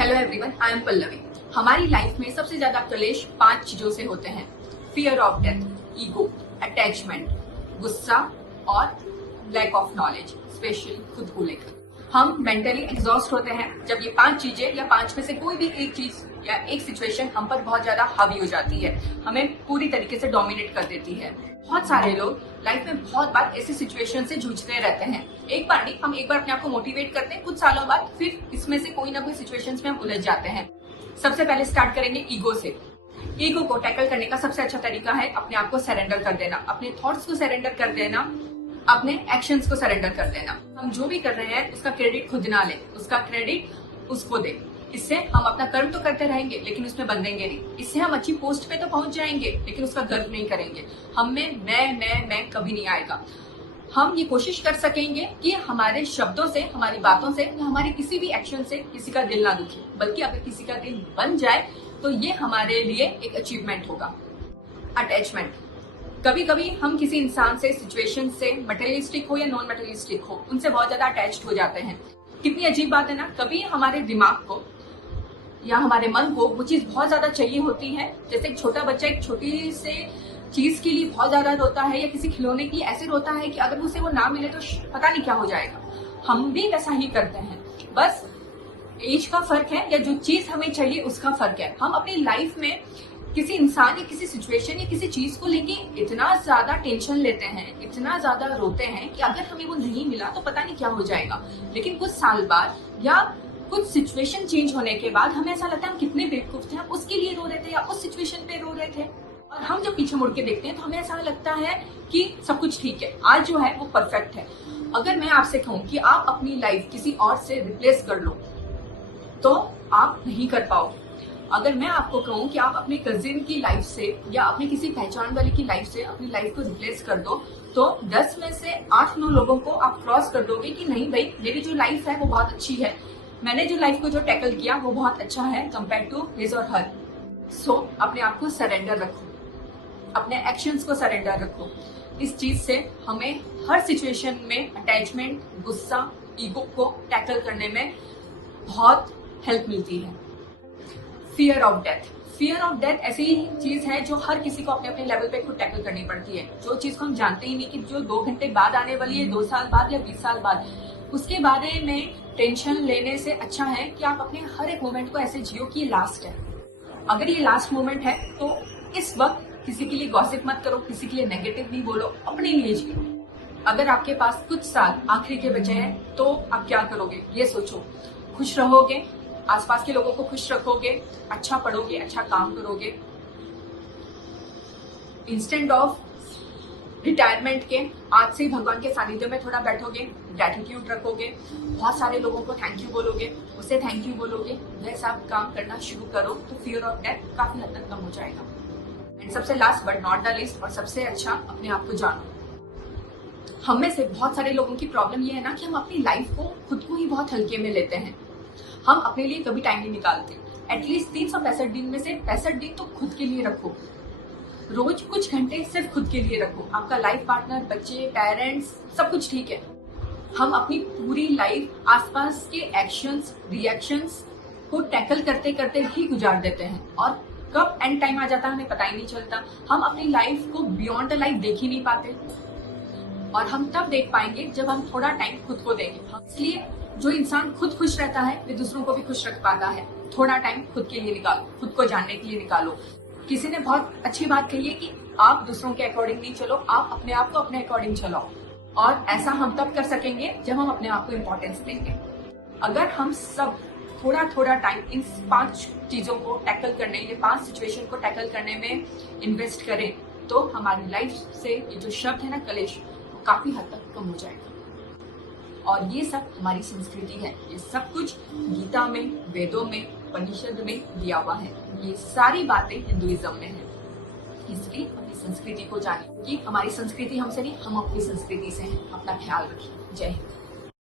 Hello everyone, I am Pallavi. हमारी life में सबसे ज्यादा क्लेश 5 चीजों से होते हैं। Fear of death, ego, attachment, गुस्सा और लैक ऑफ नॉलेज, स्पेशली खुद को लेकर। हम मेंटली एग्जॉस्ट होते हैं जब ये 5 चीजें या 5 में से कोई भी एक चीज या एक सिचुएशन हम पर बहुत ज्यादा हावी हो जाती है, हमें पूरी तरीके से डोमिनेट कर देती है। बहुत सारे लोग लाइफ में बहुत बार ऐसी सिचुएशन से जूझते रहते हैं। एक बार नहीं, हम एक बार अपने आप को मोटिवेट करते हैं, कुछ सालों बाद फिर इसमें से कोई ना कोई सिचुएशंस में हम उलझ जाते हैं। सबसे पहले स्टार्ट करेंगे ईगो से। ईगो को टैकल करने का सबसे अच्छा तरीका है अपने आप को सरेंडर कर देना, अपने थॉट्स को सरेंडर कर देना, अपने एक्शंस को सरेंडर कर देना। हम जो भी कर रहे हैं उसका क्रेडिट खुद ना लें, उसका क्रेडिट उसको दें। इससे हम अपना कर्म तो करते रहेंगे लेकिन उसमें बंधेंगे नहीं। इससे हम अच्छी पोस्ट पे तो पहुंच जाएंगे लेकिन उसका गर्व नहीं करेंगे। हम में मैं कभी नहीं आएगा। हम ये कोशिश कर सकेंगे कि हमारे शब्दों से, हमारी बातों से या हमारे किसी भी एक्शन से किसी का दिल ना दुखे, बल्कि अगर किसी का दिल बन जाए तो ये हमारे लिए एक अचीवमेंट होगा। अटैचमेंट, कभी कभी हम किसी इंसान से, सिचुएशन से, मटेरियलिस्टिक हो या नॉन मटेरियलिस्टिक हो, उनसे बहुत ज्यादा अटैच्ड हो जाते हैं। कितनी अजीब बात है ना। कभी हमारे दिमाग को या हमारे मन को वो चीज बहुत ज्यादा चाहिए होती है। जैसे एक छोटा बच्चा एक छोटी से चीज के लिए बहुत ज्यादा रोता है या किसी खिलौने के लिए ऐसे रोता है कि अगर उसे वो ना मिले तो पता नहीं क्या हो जाएगा। हम भी वैसा ही करते हैं, बस एज का फर्क है या जो चीज हमें चाहिए उसका फर्क है। हम अपनी लाइफ में किसी इंसान या किसी सिचुएशन या किसी चीज को लेके इतना ज्यादा टेंशन लेते हैं, इतना ज्यादा रोते हैं कि अगर हमें वो नहीं मिला तो पता नहीं क्या हो जाएगा। लेकिन कुछ साल बाद या कुछ सिचुएशन चेंज होने के बाद हमें ऐसा लगता है हम कितने बेवकूफ थे, हम उसके लिए रो रहे थे या उस सिचुएशन पे रो रहे थे। और हम जब पीछे मुड़ के देखते हैं तो हमें ऐसा लगता है कि सब कुछ ठीक है, आज जो है वो परफेक्ट है। अगर मैं आपसे कहूं कि आप अपनी लाइफ किसी और से रिप्लेस कर लो तो आप नहीं कर पाओगे। अगर मैं आपको कहूं कि आप अपने कजिन की लाइफ से या अपने किसी पहचान वाले की लाइफ से अपनी लाइफ को रिप्लेस कर दो तो 10 में से 8-9 लोगों को आप क्रॉस कर दोगे कि नहीं भाई, मेरी जो लाइफ है वो बहुत अच्छी है, मैंने जो लाइफ को जो टैकल किया वो बहुत अच्छा है कंपेयर टू हिज और हर। सो अपने आप को सरेंडर रखो, अपने एक्शंस को सरेंडर रखो। इस चीज से हमें हर सिचुएशन में अटैचमेंट, गुस्सा, ईगो को टैकल करने में बहुत हेल्प मिलती है। Fear of death, fear of death ऐसी चीज है जो हर किसी को अपने अपने लेवल पे खुद टैकल करनी पड़ती है। जो चीज को हम जानते ही नहीं कि जो 2 घंटे बाद आने वाली है, 2 साल बाद या 20 साल बाद, उसके बारे में टेंशन लेने से अच्छा है कि आप अपने हर एक मोमेंट को ऐसे जियो कि ये लास्ट है। अगर ये लास्ट मोमेंट है तो इस वक्त किसी के लिए गॉसिप मत करो, किसी के लिए नेगेटिव नहीं बोलो, अपने लिए जियो। अगर आपके पास कुछ साल आखिरी के बचे हैं तो आप क्या करोगे ये सोचो। खुश रहोगे, आसपास के लोगों को खुश रखोगे, अच्छा पढ़ोगे, अच्छा काम करोगे। इंस्टेंट ऑफ रिटायरमेंट के आज से ही भगवान के सानिध्य में थोड़ा बैठोगे, ग्रेटिट्यूड रखोगे, बहुत सारे लोगों को थैंक यू बोलोगे, उसे थैंक यू बोलोगे, वह सब काम करना शुरू करो तो फियर ऑफ डेथ काफी हद तक कम हो जाएगा। एंड सबसे last but not the least और सबसे अच्छा, अपने आप को जानो। हम में से बहुत सारे लोगों की प्रॉब्लम ये है ना कि हम अपनी लाइफ को खुद को ही बहुत हल्के में लेते हैं। हम अपने लिए कभी टाइम नहीं निकालते। एटलीस्ट 365 दिन में से 65 दिन तो खुद के लिए रखो। रोज कुछ घंटे सिर्फ खुद के लिए रखो। आपका लाइफ पार्टनर, बच्चे, पेरेंट्स सब कुछ ठीक है। हम अपनी पूरी लाइफ आसपास के एक्शंस, रिएक्शंस को टैकल करते करते ही गुजार देते हैं और कब एंड टाइम आ जाता है हमें पता ही नहीं चलता। हम अपनी लाइफ को बियॉन्ड द लाइफ देख ही नहीं पाते और हम तब देख पाएंगे जब हम थोड़ा टाइम खुद को देंगे। इसलिए जो इंसान खुद खुश रहता है वे दूसरों को भी खुश रख पाता है। थोड़ा टाइम खुद के लिए निकालो, खुद को जानने के लिए निकालो। किसी ने बहुत अच्छी बात कही है कि आप दूसरों के अकॉर्डिंग नहीं चलो, आप अपने आप को अपने अकॉर्डिंग चलाओ। और ऐसा हम तब कर सकेंगे जब हम अपने आप को इम्पोर्टेंस देंगे। अगर हम सब थोड़ा थोड़ा टाइम इन 5 चीजों को टैकल करने, ये 5 सिचुएशन को टैकल करने में इन्वेस्ट करें तो हमारी लाइफ से ये जो शब्द है ना कलेश, वो काफी हद तक कम हो जाएगा। और ये सब हमारी संस्कृति है। ये सब कुछ गीता में, वेदों में, उपनिषद में दिया हुआ है। ये सारी बातें हिंदुइज्म में है। इसलिए अपनी संस्कृति को जानिए कि हमारी संस्कृति हमसे नहीं, हम अपनी संस्कृति से हैं। अपना ख्याल रखिए। जय हिंद।